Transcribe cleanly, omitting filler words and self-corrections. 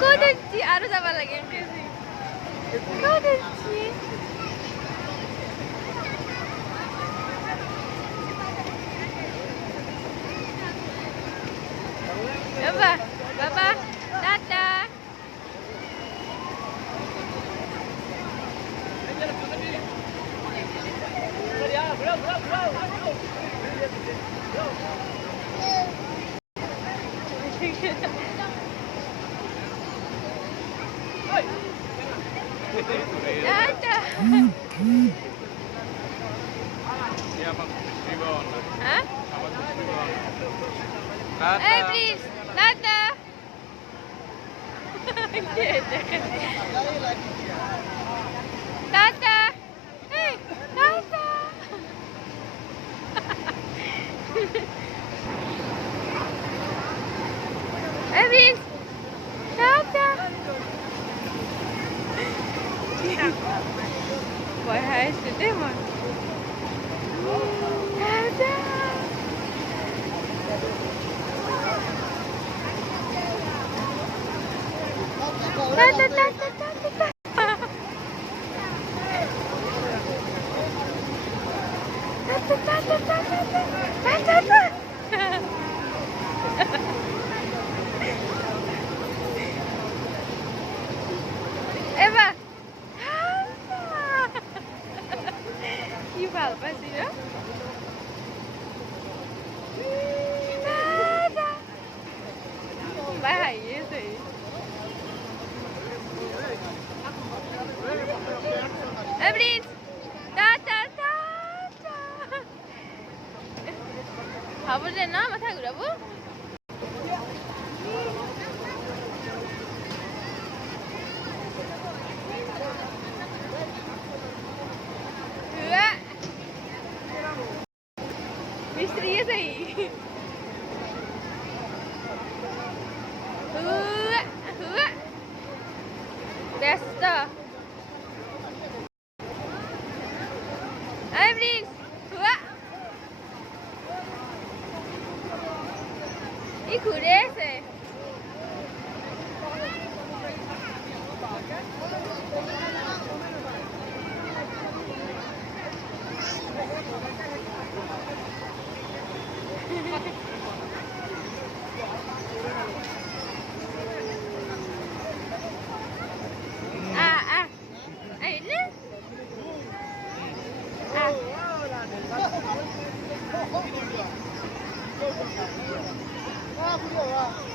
কোদেছি আরো যাবা লাগে কোদেছি বাবা বাবা tata Ada. Ya, Pak. Hah? Tata. Please, Tata. Tata. Hey, Tata. Please, Tata. Why has the demon? Tata. Tata, Tata, Tata. Tata, Tata, Tata, Tata. Eva. Que fala, parceiro? Nada. Vai aí, isso aí. Evelyn. Tata, Tata. Apa dia nak masak gula bu? Misterius aí. Besta. Evelyn. Ikudese. Ini? Ah.